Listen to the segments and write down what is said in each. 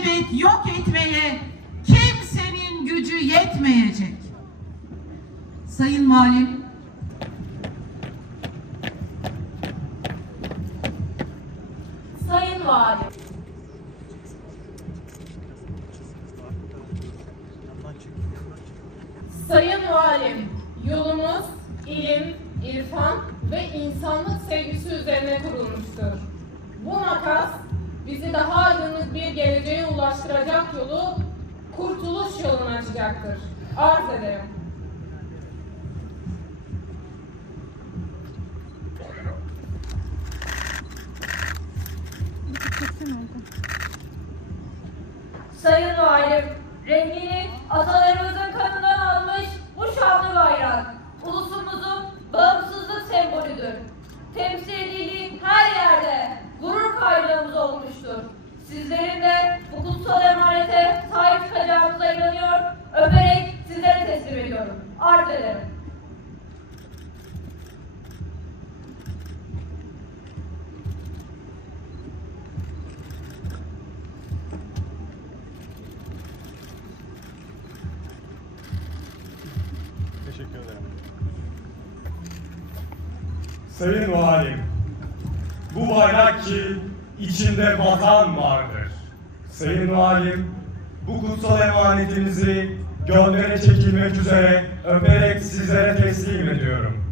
ilelebet yok etmeye kimsenin gücü yetmeyecek. Sayın Valim, Sayın Valim, Sayın Valim, yolumuz ilim, irfan ve insanlık sevgisi üzerine kurulmuştur. Bu makas bizi daha ulaştıracak yolu kurtuluş yolunu açacaktır. Arz ederim. Sayın Valim, rengini atalarımızın kanından almış bu şanlı bayrak, ulusumuzun bağımsızlık sembolüdür. Temsil edildiği her yerde gurur kaynağımız olmuştur. Sizlerin de Arz ederim. Teşekkür ederim. Sayın Valim, bu bayrak ki içinde vatan vardır. Sayın Valim, bu kutsal emanetinizi göndere çekilmek üzere öperek sizlere teslim ediyorum.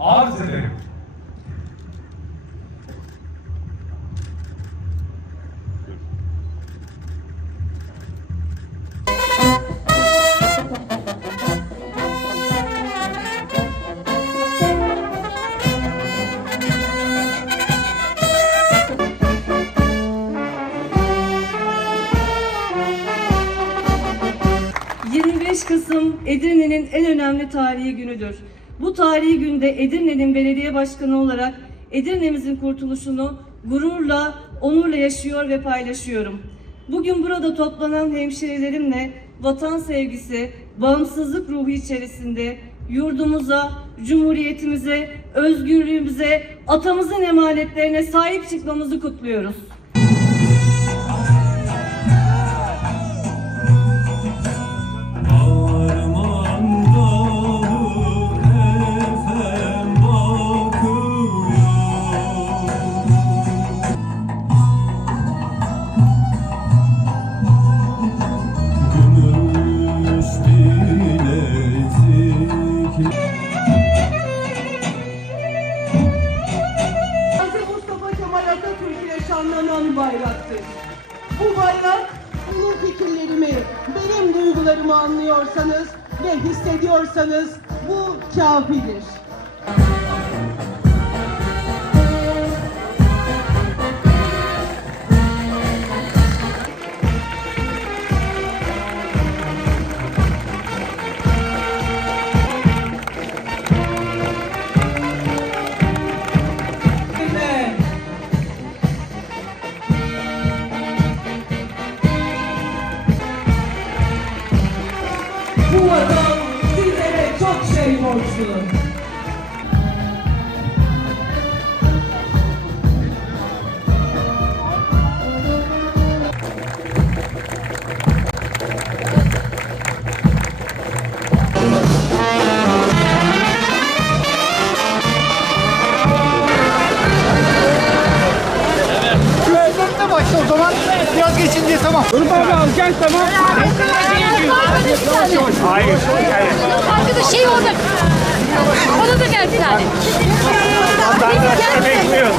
Arz ederim. Hı. 25 Kasım Edirne'nin en önemli tarihi günüdür. Bu tarihi günde Edirne'nin belediye başkanı olarak Edirne'mizin kurtuluşunu gururla, onurla yaşıyor ve paylaşıyorum. Bugün burada toplanan hemşehrilerimle vatan sevgisi, bağımsızlık ruhu içerisinde yurdumuza, cumhuriyetimize, özgürlüğümüze, atamızın emanetlerine sahip çıkmamızı kutluyoruz. Şanlanan bayraktır. Bu bayrak benim fikirlerimi, benim duygularımı anlıyorsanız ve hissediyorsanız bu kafidir. Vatan sizlere çok şey borçlu. Başla o zaman. Biraz geçince tamam. Dur abi al gel tamam. Hayır. Arkada şey olacak. Ona da gel bir tane. Vatandaşlar bekliyor.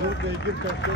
Dur beygir kaçacak.